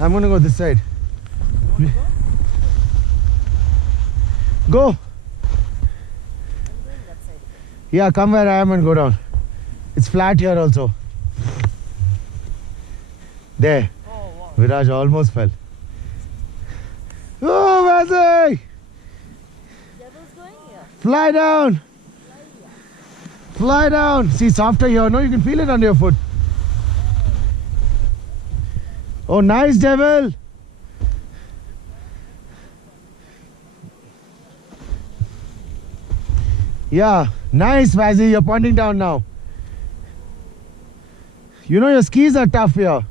I'm gonna go this side. Go. Yeah, come where I am and go down. It's flat here also. There. Viraj almost fell. Oh, Vazi! Devil's going here. Fly down. Fly down. See, softer here. No, you can feel it under your foot. Oh, nice, devil. Yeah, nice, Vazi. You're pointing down now. You know your skis are tough here.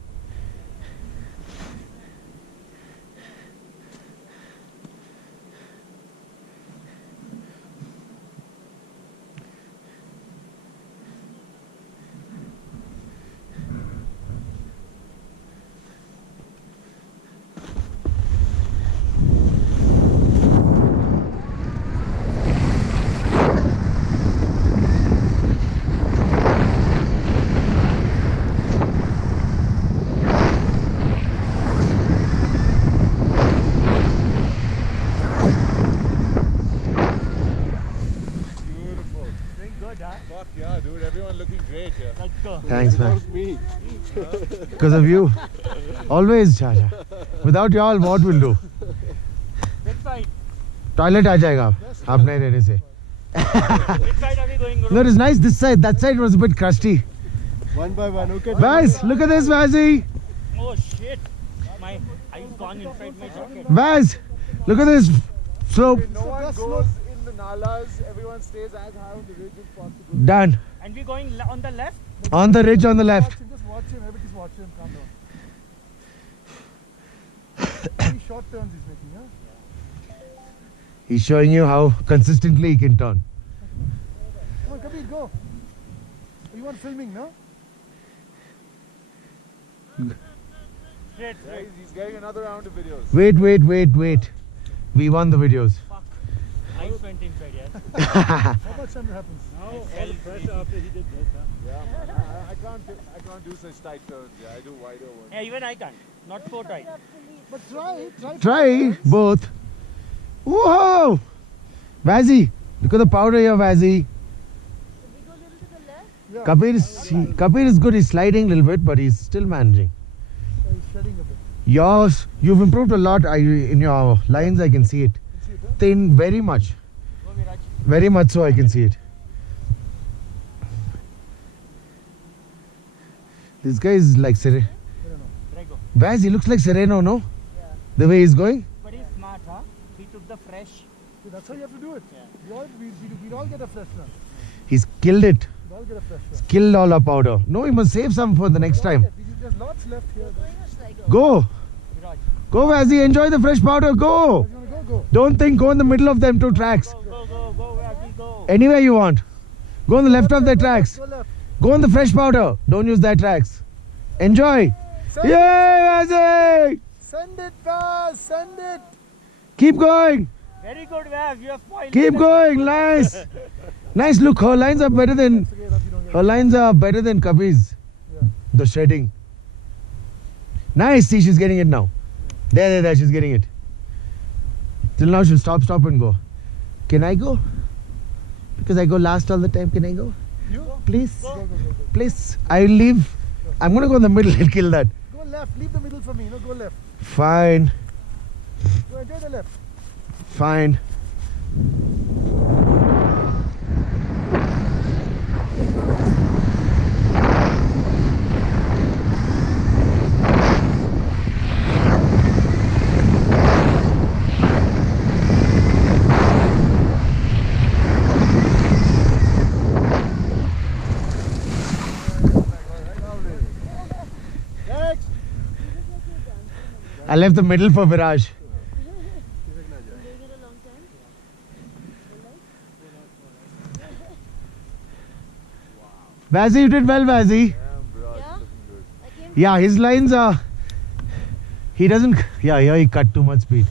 Fuck yeah, dude. Everyone looking great here. Thanks, man. Me. Because of you. Always, Chacha. Without y'all, what we'll do? Toilet आ जाएगा आप नहीं रहने से. No, it is nice this side. That side was a bit crusty. One by one, okay? Guys, look at this, Vazi. Oh shit! My eyes gone inside my jacket. Vaz, look at this slope. No one goes in the nalas. Everyone stays as high on the ridge as possible. Done. And we're going on the left. On the ridge on the left. Just watch him. Everybody's watching him. Calm down. Very short turns he's making, huh? He's showing you how consistently he can turn. Come on, Kabir, go. You want filming, no? Straight, Guys, he's getting another round of videos. Wait. We won the videos. Eyes went inside, yes. How much time happens? Now all the pressure after he did this, huh? Yeah, I can't do such tight turns. Yeah, I do wider ones. Yeah, even I can't. Not so tight. But try. Try both. Whoa! Vazi, look at the powder here, Vazi. Should we go a little to the left? Yeah. Kapir is good. He's sliding a little bit, but he's still managing. He's shedding a bit. You've improved a lot. In your lines, I can see it. See it, huh? Thin, very much. Go Viraj. Very much so, I can see it. This guy is like Sereno. Try go. Vaz, he looks like Sereno, no? Yeah. The way he's going. But he's smart, huh? He took the fresh. See, that's how you have to do it. Yeah. We all get a fresh run. He's killed it. We all get a fresh run. Killed all our powder. No, he must save some for the next time. There's lots left here. Going or should I go? Go. Viraj. Go, Vazi. Enjoy the fresh powder. Go. You wanna go? Don't think. Go in the middle of them two tracks. Go, where we go. Anywhere you want. Go on the left of the tracks. Go left. Go on the fresh powder. Don't use their tracks. Enjoy. Send Yay, it. Vazi. Send it, Baz. Send it. Keep going. Very good, Vav. You have spoiled. Keep it. going. Nice. Nice. Look, her lines are better than It's okay, love, you don't get her lines are better than Kabir's. Yeah. The shredding. Nice. See, she's getting it now. There. She's getting it. Till now, she'll stop, and go. Can I go? Because I go last all the time. Can I go? You? Please? Go. Please. I'll leave. I'm going to go in the middle and kill that. Go left. Leave the middle for me. No, go left. Fine. Go enjoy the left. Fine. Next. I left the middle for Viraj. Doing it a long time? Vazi, you did well, Vazi. Damn, bro. Yeah? Looking good. I came Yeah, his lines are. He doesn't. Yeah, here he cut too much speed.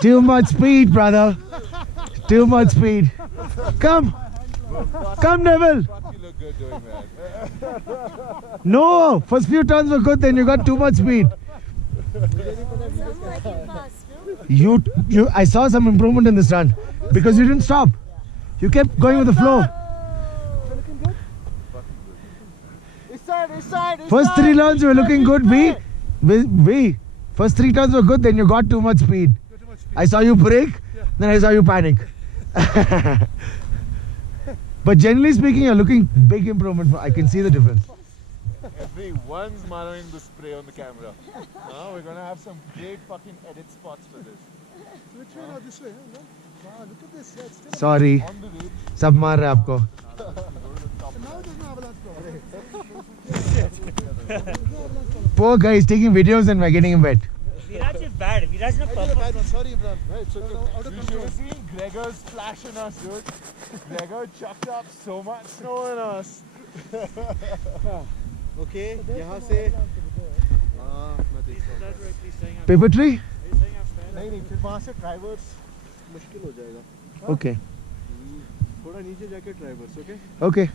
Too much speed, brother. Too much speed. Come, Neville. Fuck, you look good doing that. No, first few turns were good, then you got too much speed. Sounds like you're fast, no? I saw some improvement in this run because you didn't stop. You kept going with the flow. You're looking good? This side, this side, this First side. 3 turns were looking good, This V. First 3 turns were good, then you got too much speed. I saw you brake, then I saw you panic. But generally speaking, you're looking big improvement. I can see the difference. Everyone's manoing the spray on the camera. Now we're gonna have some great fucking edit spots for this. Which way or this way? No? Wow, look at this. Yeah, it's still Sorry, on the ridge. सब मार रहे हैं आपको. Now there's no avalanche problem. Poor guy is taking videos and we're getting him wet. Viraj is bad. Viraj not purpose. Sorry, Imran. Right, so out of control. You should have seen Gregor splash on us, dude. Gregor chucked up so much snow on us. Okay यहाँ से मैं देखता हूँ Paper tree? नहीं फिर वहाँ से drivers मुश्किल हो जाएगा Okay. थोड़ा नीचे जाके ड्राइवर्स ओके Okay.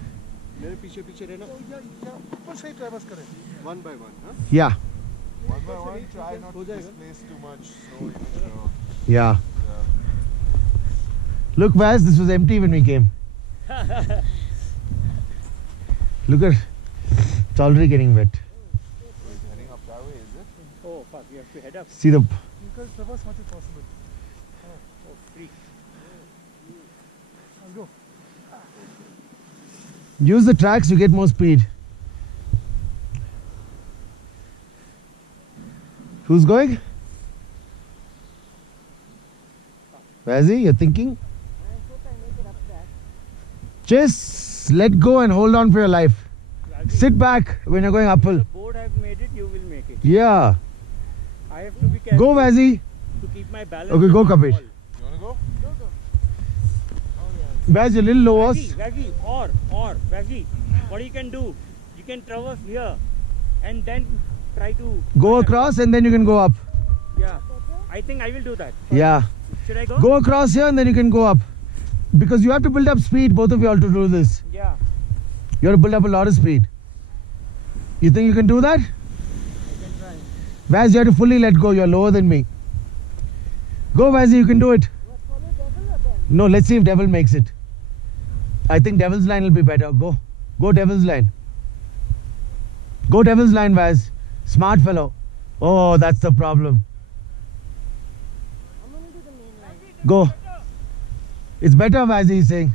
मेरे पीछे पीछे रहना ऊपर से ही ड्राइवर्स करें. वन बाय वन हाँ Yeah. One by one, try not हो to जाएगा. displace too much snow in the snow. Yeah. Look, Vaz, this was empty when we came. Look at, it's already getting wet. We're heading up that way, is it? Oh fuck, we have to head up. See the, You can traverse much as possible. Oh freak. Let's go. use the tracks to get more speed. Who's going? Vazi, you're thinking? I hope I make it up that. Just let go and hold on for your life. Ravi, Sit back when you're going uphill. the board has made it, you will make it. Yeah. I have to be careful Go, Vazi. to keep my balance. Okay, go, and not Kapish. fall. You wanna go? Go. Vaz, you're a little low. Vazi, Vazi, what you can do, you can traverse here and then try to Go across and then you can go up. Yeah, I think I will do that. Yeah. Should I go? Go across here and then you can go up. Because you have to build up speed, both of you all to do this. Yeah, You have to build up a lot of speed. You think you can do that? I can try. Vaz, you have to fully let go. You're lower than me. Go, Vaz, you can do it. What, follow Devil or them? No, let's see if Devil makes it. I think Devil's line will be better. Go. Go, Devil's line. Go, Devil's line, Vaz. Smart fellow. Oh, that's the problem. I'm gonna do the main line. Go. It's better, Vaz, he's saying.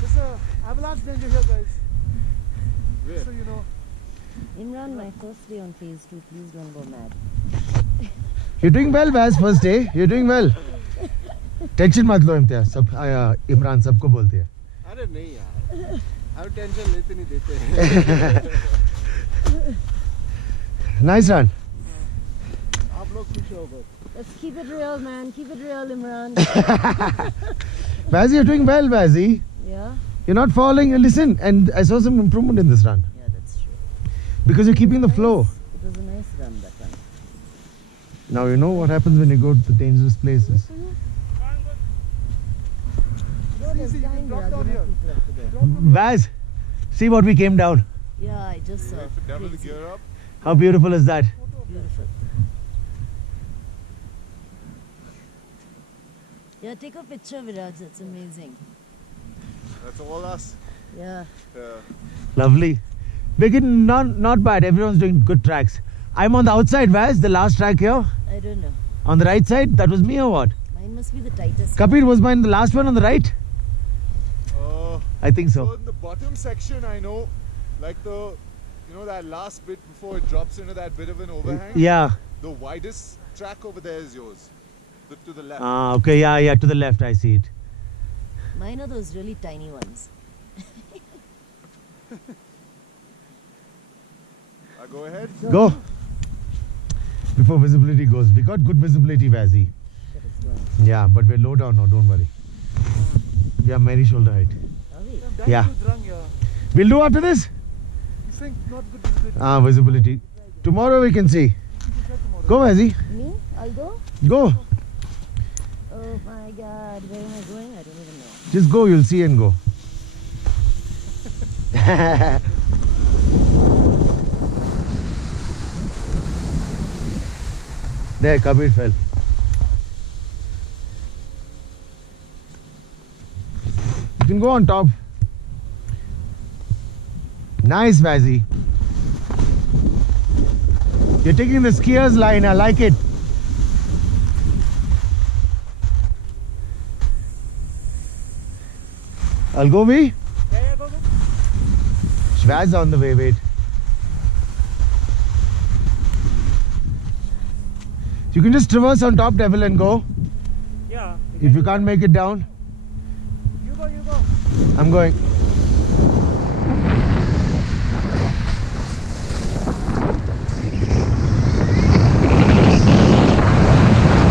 There's a avalanche danger here, guys. Where? So you know. Imran, my first day on phase 2. Please don't go mad. You're doing well, Vaz, first day. You're doing well. Tension मत लो इम्तियाज सब इमरान सबको बोलते हैं अरे नहीं यार हम tension लेते नहीं देते नाइस रन आप लोग खुश हो बस Let's keep it real, man. Keep it real, Imran. Vazi, you're doing well, Vazi. Yeah? You're not falling. Listen, and I saw some improvement in this run Yeah, that's true. because you're keeping the flow. It was a nice run, that one. Now you know what happens when you go to dangerous places. Easy, you can drop down here. Vaz, see what we came down. Yeah, I just saw. If double the Crazy. gear up. How beautiful is that? Beautiful. Yeah, take a picture, Viraj. It's amazing. That's all us. Yeah. Yeah. Lovely. Begin not bad. Everyone's doing good tracks. I'm on the outside, Vaz, the last track here. I don't know. On the right side, that was me or what? Mine must be the tightest. Kapil, was mine the last one on the right? I think So so. in the bottom section, I know, like the, you know, that last bit before it drops into that bit of an overhang. Yeah. The widest track over there is yours. To the left. Ah, okay. Yeah. To the left, I see it. Mine are those really tiny ones. Go ahead. Go. Before visibility goes. We got good visibility, Vazzy. That is going. Yeah, but we're low down now. Don't worry. We are very shoulder height. Are we? Yeah. We'll do after this. You think not good visibility? Visibility. Tomorrow we can see. Go, Vazzy. Me? I'll go? Go. Oh my god, where am I going? I don't even know. Just go. You'll see and go. There, Kabir fell. You can go on top. Nice, Vazzy. You're taking the skiers line. I like it. I'll go, me. Yeah, go. Shvaz on the way. Wait. You can just traverse on top, Devil, and go. Yeah. If you can't make it down, You go. I'm going.